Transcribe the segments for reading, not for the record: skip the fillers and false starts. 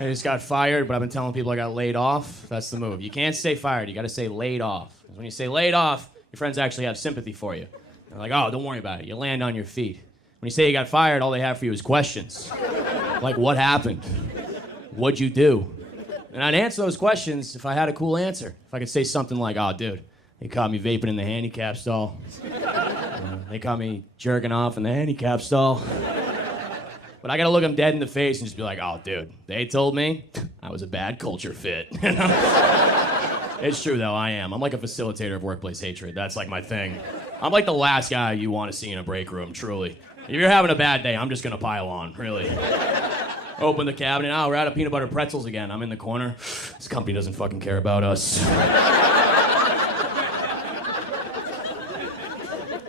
I just got fired, but I've been telling people I got laid off. That's the move. You can't say fired. You got to say laid off. 'Cause when you say laid off, your friends actually have sympathy for you. They're like, oh, don't worry about it. You land on your feet. When you say you got fired, all they have for you is questions. Like, what happened? What'd you do? And I'd answer those questions if I had a cool answer. If I could say something like, oh, dude, they caught me vaping in the handicap stall. They caught me jerking off in the handicap stall. But I gotta look them dead in the face and just be like, oh, dude, they told me I was a bad culture fit. It's true, though, I am. I'm like a facilitator of workplace hatred. That's like my thing. I'm like the last guy you want to see in a break room, truly. If you're having a bad day, I'm just gonna pile on, really. Open the cabinet, oh, we're out of peanut butter pretzels again. I'm in the corner. This company doesn't fucking care about us.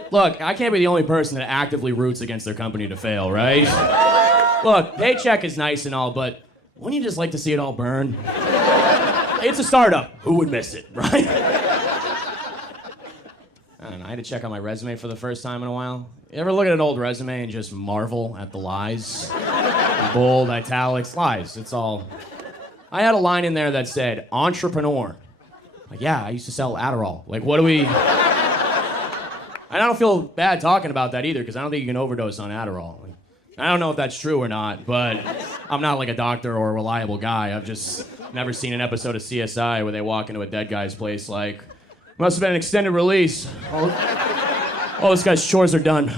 Look, I can't be the only person that actively roots against their company to fail, right? Look, paycheck is nice and all, but wouldn't you just like to see it all burn? It's a startup. Who would miss it, right? I don't know, I had to check out my resume for the first time in a while. You ever look at an old resume and just marvel at the lies? Bold, italics, lies, it's all. I had a line in there that said, entrepreneur. Like, yeah, I used to sell Adderall. Like, what do we... I don't feel bad talking about that either, because I don't think you can overdose on Adderall. I don't know if that's true or not, but I'm not like a doctor or a reliable guy. I've just never seen an episode of CSI where they walk into a dead guy's place like, must have been an extended release. Oh, this guy's chores are done. I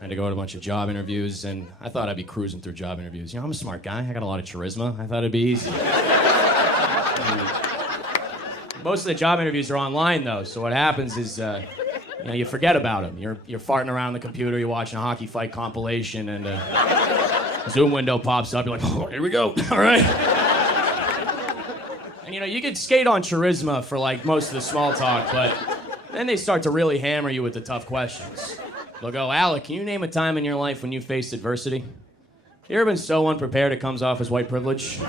had to go to a bunch of job interviews, and I thought I'd be cruising through job interviews. You know, I'm a smart guy. I got a lot of charisma. I thought it'd be easy. Most of the job interviews are online, though, so what happens is you forget about them. You're farting around the computer, you're watching a hockey fight compilation, and a Zoom window pops up. You're like, oh, here we go. All right. And, you could skate on charisma for, like, most of the small talk, but then they start to really hammer you with the tough questions. They'll go, Alec, can you name a time in your life when you faced adversity? You ever been so unprepared it comes off as white privilege?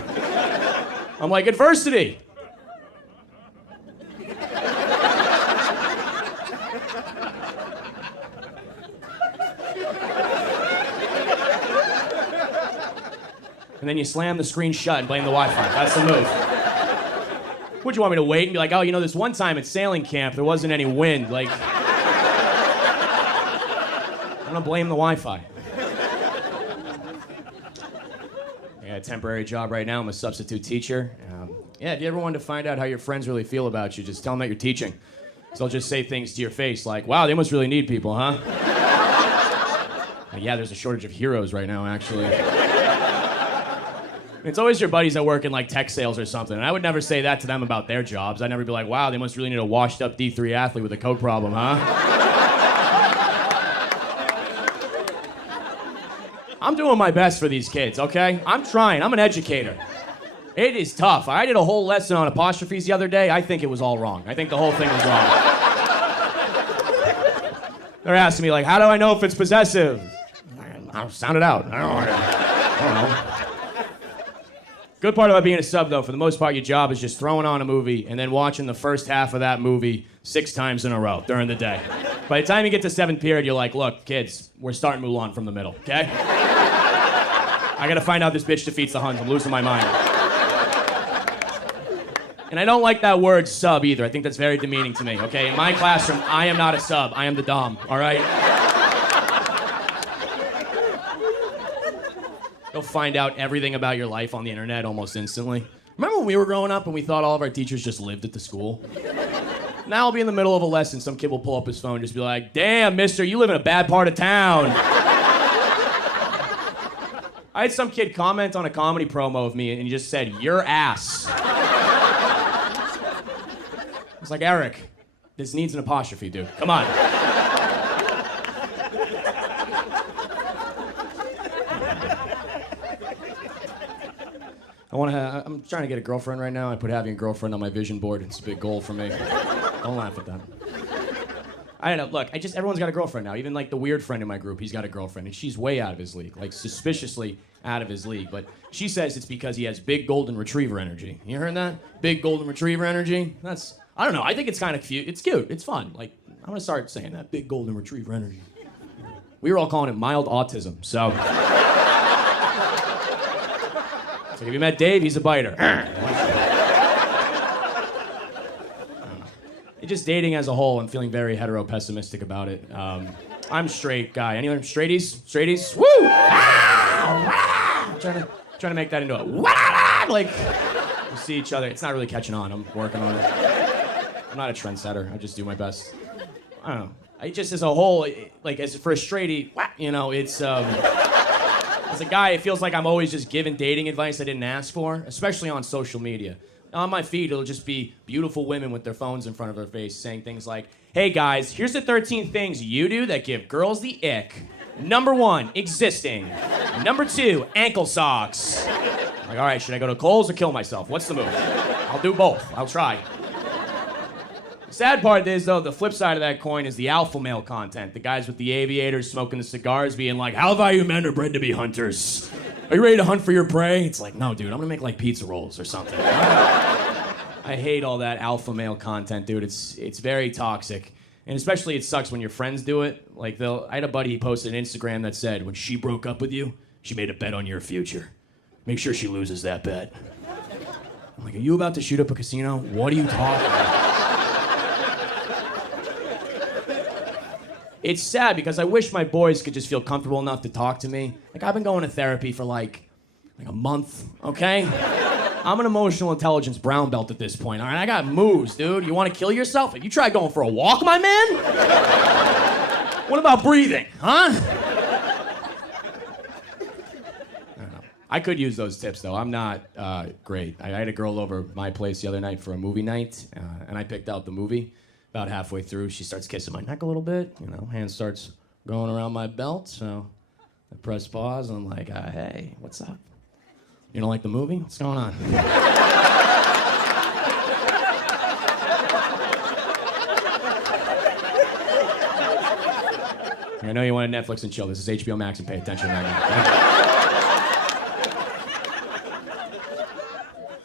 I'm like, adversity! And then you slam the screen shut and blame the Wi-Fi. That's the move. Would you want me to wait and be like, oh, this one time at sailing camp, there wasn't any wind. Like, I'm gonna blame the Wi-Fi. I got a temporary job right now. I'm a substitute teacher. If you ever wanted to find out how your friends really feel about you, just tell them that you're teaching. So they'll just say things to your face like, wow, they must really need people, huh? Yeah, there's a shortage of heroes right now, actually. It's always your buddies that work in like tech sales or something, and I would never say that to them about their jobs. I'd never be like, wow, they must really need a washed up D3 athlete with a coke problem, huh? I'm doing my best for these kids, okay? I'm trying. I'm an educator. It is tough. I did a whole lesson on apostrophes the other day. I think it was all wrong. I think the whole thing was wrong. They're asking me like, how do I know if it's possessive? I'll sound it out. I don't know. Good part about being a sub, though, for the most part, your job is just throwing on a movie and then watching the first half of that movie 6 times in a row during the day. By the time you get to 7th period, you're like, look, kids, we're starting Mulan from the middle, okay? I gotta find out this bitch defeats the Huns. I'm losing my mind. And I don't like that word sub either. I think that's very demeaning to me, okay? In my classroom, I am not a sub. I am the dom, all right? You'll find out everything about your life on the internet almost instantly. Remember when we were growing up and we thought all of our teachers just lived at the school? Now I'll be in the middle of a lesson, some kid will pull up his phone and just be like, damn, mister, you live in a bad part of town. I had some kid comment on a comedy promo of me and he just said, your ass. I was like, Eric, this needs an apostrophe, dude. Come on. I'm trying to get a girlfriend right now. I put having a girlfriend on my vision board. It's a big goal for me. Don't laugh at that. I don't know. Look, everyone's got a girlfriend now. Even like the weird friend in my group, he's got a girlfriend, and she's way out of his league, like suspiciously out of his league. But she says it's because he has big golden retriever energy. You heard that? Big golden retriever energy. I don't know. I think it's kind of cute. It's cute. It's fun. Like I'm gonna start saying that. Big golden retriever energy. We were all calling it mild autism, so. So if you met Dave, he's a biter. Just dating as a whole, I'm feeling very hetero-pessimistic about it. I'm straight guy. Any other straighties? Straighties? Woo! I'm trying to make that into a like, we see each other. It's not really catching on. I'm working on it. I'm not a trendsetter. I just do my best. I don't know. I just, as a whole, like, as for a straightie, you know, it's, as a guy, it feels like I'm always just giving dating advice I didn't ask for, especially on social media. On my feed, it'll just be beautiful women with their phones in front of their face saying things like, hey guys, here's the 13 things you do that give girls the ick. Number 1, existing. Number 2, ankle socks. I'm like, all right, should I go to Kohl's or kill myself? What's the move? I'll do both. I'll try. The sad part is, though, the flip side of that coin is the alpha male content. The guys with the aviators smoking the cigars being like, how value men are bred to be hunters? Are you ready to hunt for your prey? It's like, no, dude, I'm gonna make like pizza rolls or something. I hate all that alpha male content, dude. It's very toxic. And especially it sucks when your friends do it. Like, I had a buddy, he posted an Instagram that said, when she broke up with you, she made a bet on your future. Make sure she loses that bet. I'm like, are you about to shoot up a casino? What are you talking about? It's sad because I wish my boys could just feel comfortable enough to talk to me. Like, I've been going to therapy for like a month, okay? I'm an emotional intelligence brown belt at this point, all right? I got moves, dude. You want to kill yourself? Have you tried going for a walk, my man? What about breathing, huh? I don't know. I could use those tips, though. I'm not great. I had a girl over my place the other night for a movie night, and I picked out the movie. About halfway through, she starts kissing my neck a little bit. You know, hand starts going around my belt, so I press pause, and I'm like, hey, what's up? You don't like the movie? What's going on? I know you want to Netflix and chill. This is HBO Max and pay attention right now.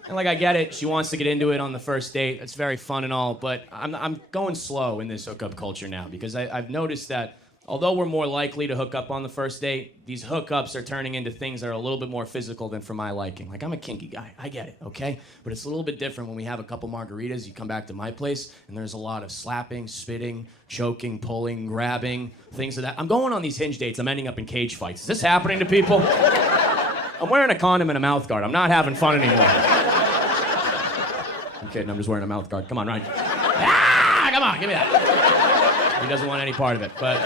And like, I get it. She wants to get into it on the first date. It's very fun and all, but I'm going slow in this hookup culture now because I've noticed that although we're more likely to hook up on the first date, these hookups are turning into things that are a little bit more physical than for my liking. Like, I'm a kinky guy. I get it, okay? But it's a little bit different when we have a couple margaritas, you come back to my place, and there's a lot of slapping, spitting, choking, pulling, grabbing, things of that. I'm going on these Hinge dates. I'm ending up in cage fights. Is this happening to people? I'm wearing a condom and a mouth guard. I'm not having fun anymore. I'm kidding. I'm just wearing a mouth guard. Come on, Ryan. Ah, come on, give me that. He doesn't want any part of it, but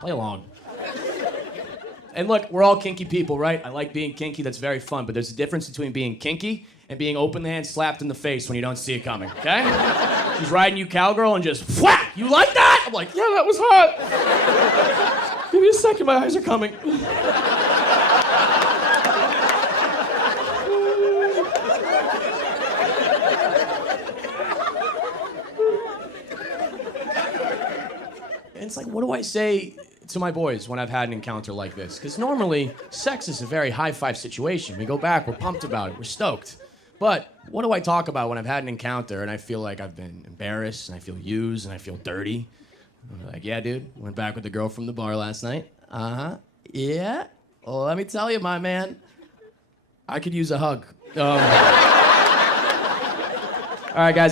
play along. And look, we're all kinky people, right? I like being kinky. That's very fun. But there's a difference between being kinky and being open hand slapped in the face when you don't see it coming, okay? She's riding you cowgirl and just whack! You like that? I'm like, yeah, that was hot. Give me a second, my eyes are coming. And it's like, what do I say to my boys when I've had an encounter like this? Because normally, sex is a very high-five situation. We go back, we're pumped about it, we're stoked. But what do I talk about when I've had an encounter and I feel like I've been embarrassed and I feel used and I feel dirty? I'm like, yeah, dude, went back with the girl from the bar last night. Uh-huh. Yeah? Well, let me tell you, my man, I could use a hug. All right, guys.